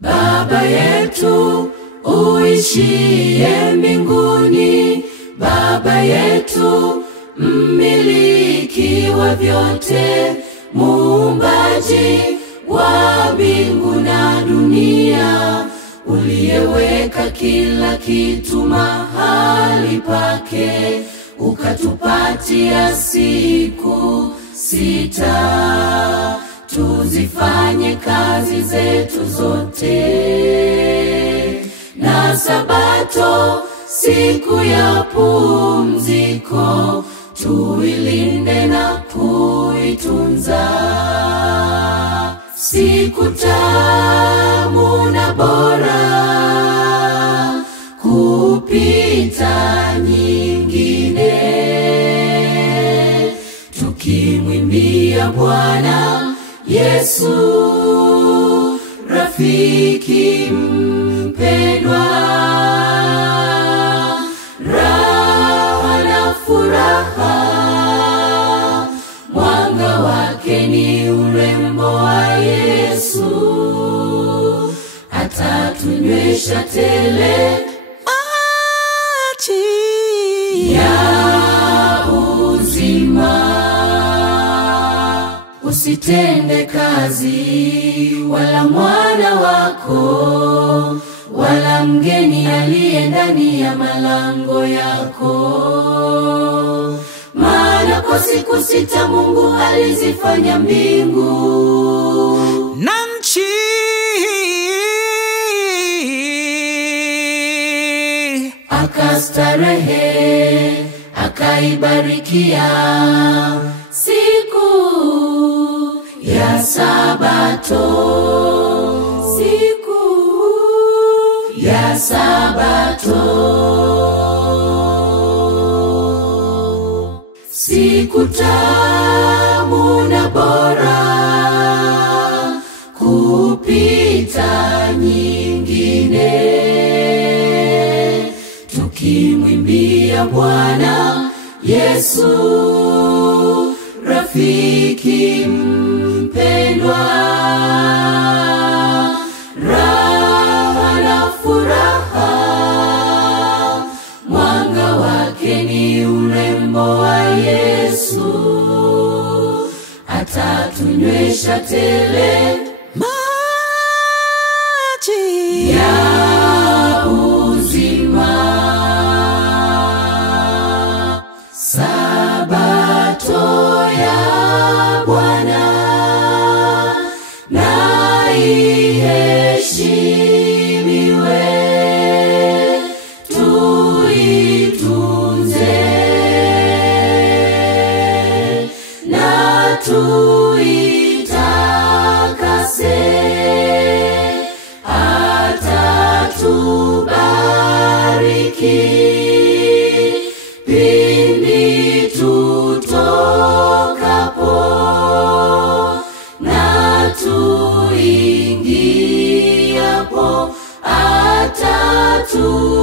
Baba yetu uishiye mbinguni, Baba yetu mmiliki wa vyote, muumbaji wa mbingu na dunia, uliyeweka kila kitu mahali pake, ukatupatia siku 6 tuzifanye kazi zetu zote, na Sabato siku ya pumziko tuilinde na kuitunza. Siku tamu na bora kupita nyingine, tukimwimbia Bwana Yesu, rafiki mpendwa. Raha na furaha, mwanga wake ni urembo wa Yesu, atatunywesha tele maji ya uzima. Usitende kazi wala mwana wako, wala mgeni aliye ndani ya malango yako, maana kwa siku 6 Mungu alizifanya mbingu na nchi, akastarehe akaibarikia siku ya Sabato, siku ya Sabato. Siku tamu na bora kupita nyingine, tukimwimbia Bwana Yesu, rafiki mpendwa. Raha na furaha, mwanga wake ni urembo wa Yesu, atatunywesha tele maji ya uzima. Sabato ya Bwana na iheshimiwe, tuitunze na tuitakase, atatubariki pindi tutokapo na tuingiapo, atatubariki.